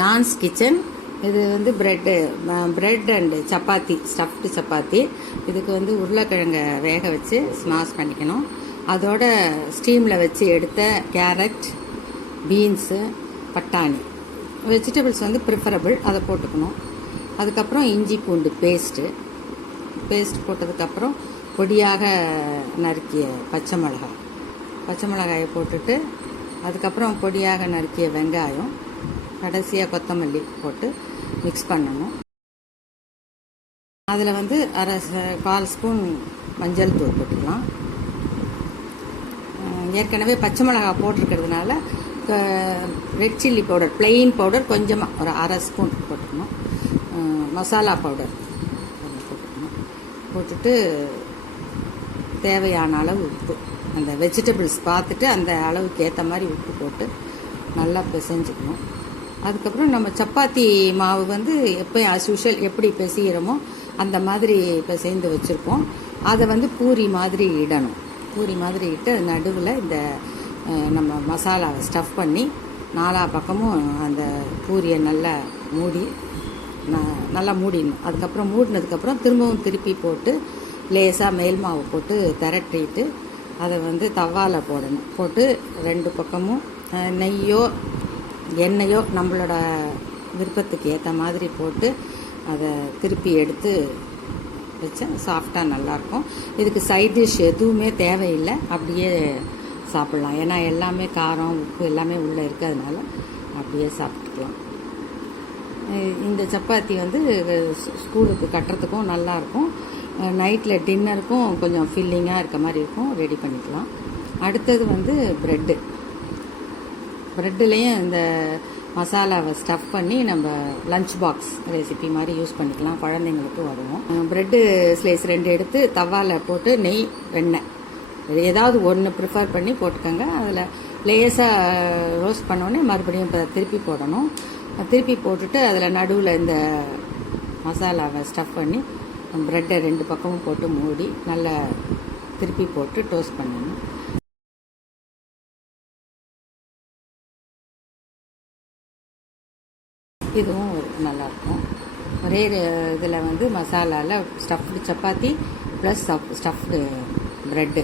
நான்ஸ் kitchen. இது வந்து bread and chapati, stuffed chapati. இதுக்கு வந்து உருளைக்கிழங்கை வேக வச்சு ஸ்மாஷ் பண்ணிக்கணும். அதோட ஸ்டீமில் வச்சு எடுத்த கேரட், பீன்ஸு, பட்டாணி, வெஜிடபிள்ஸ் வந்து ப்ரிஃபரபிள், அதை போட்டுக்கணும். அதுக்கப்புறம் இஞ்சி பூண்டு பேஸ்ட் போட்டதுக்கப்புறம் பொடியாக நறுக்கிய பச்சை மிளகாயை போட்டுட்டு, அதுக்கப்புறம் பொடியாக நறுக்கிய வெங்காயம், கடைசியாக கொத்தமல்லி போட்டு மிக்ஸ் பண்ணணும். அதில் வந்து 1/4 ஸ்பூன் மஞ்சள் தூள் போட்டுக்கலாம். ஏற்கனவே பச்சை மிளகாய் போட்டிருக்கிறதுனால red chilli powder, plain powder கொஞ்சமாக ஒரு 1/2 ஸ்பூன் போட்டுக்கணும். மசாலா பவுடர் போட்டுக்கணும். போட்டுட்டு தேவையான அளவு உப்பு, அந்த வெஜிடபிள்ஸ் பார்த்துட்டு அந்த அளவுக்கு ஏற்ற மாதிரி உப்பு போட்டு நல்லா பிசைஞ்சுக்கணும். அதுக்கப்புறம் நம்ம சப்பாத்தி மாவு வந்து எப்போயும் ஆஸ் யூஷுவல் எப்படி பிசைகிறோமோ அந்த மாதிரி பிசைந்து வச்சுருக்கோம். அதை வந்து பூரி மாதிரி இடணும். பூரி மாதிரி இட்டு அது நடுவில் இந்த நம்ம மசாலாவை ஸ்டஃப் பண்ணி 4 பக்கமும் அந்த பூரியை நல்லா மூடிடணும். அதுக்கப்புறம் மூடினதுக்கப்புறம் திரும்பவும் திருப்பி போட்டு லேசாக மேல் மாவு போட்டு திரட்டிட்டு அதை வந்து தவாவில் போடணும். போட்டு 2 பக்கமும் நெய்யோ எண்ணெயோ நம்மளோட விருப்பத்துக்கு ஏற்ற மாதிரி போட்டு அதை திருப்பி எடுத்து வச்சா சாஃப்டாக நல்லாயிருக்கும். இதுக்கு சைட் டிஷ் எதுவுமே தேவையில்லை, அப்படியே சாப்பிட்லாம். ஏன்னா எல்லாமே காரம், உப்பு எல்லாமே உள்ளே இருக்கிறதுனால அப்படியே சாப்பிட்டுக்கலாம். இந்த சப்பாத்தி வந்து ஸ்கூலுக்கு கட்டுறதுக்கும் நல்லாயிருக்கும். நைட்டில் டின்னருக்கும் கொஞ்சம் ஃபில்லிங்காக இருக்க மாதிரி இருக்கும். ரெடி பண்ணிக்கலாம். அடுத்தது வந்து ப்ரெட்டுலேயும் இந்த மசாலாவை ஸ்டஃப் பண்ணி நம்ம லஞ்ச் பாக்ஸ் ரெசிபி மாதிரி யூஸ் பண்ணிக்கலாம். குழந்தைங்களுக்கு வருவோம். ப்ரெட்டு ஸ்லைஸ் 2 எடுத்து தவாவில் போட்டு நெய், வெண்ணெய் ஏதாவது ஒன்று ப்ரிஃபர் பண்ணி போட்டுக்கோங்க. அதில் லேசாக ரோஸ்ட் பண்ணோடனே மறுபடியும் இப்போ திருப்பி போடணும். திருப்பி போட்டுட்டு அதில் நடுவில் இந்த மசாலாவை ஸ்டஃப் பண்ணி ப்ரெட்டை 2 பக்கமும் போட்டு மூடி நல்லா திருப்பி போட்டு டோஸ்ட் பண்ணணும். இதுவும் நல்லாயிருக்கும். ஒரே இதில் வந்து மசாலாவில் stuffed chapati plus stuffed bread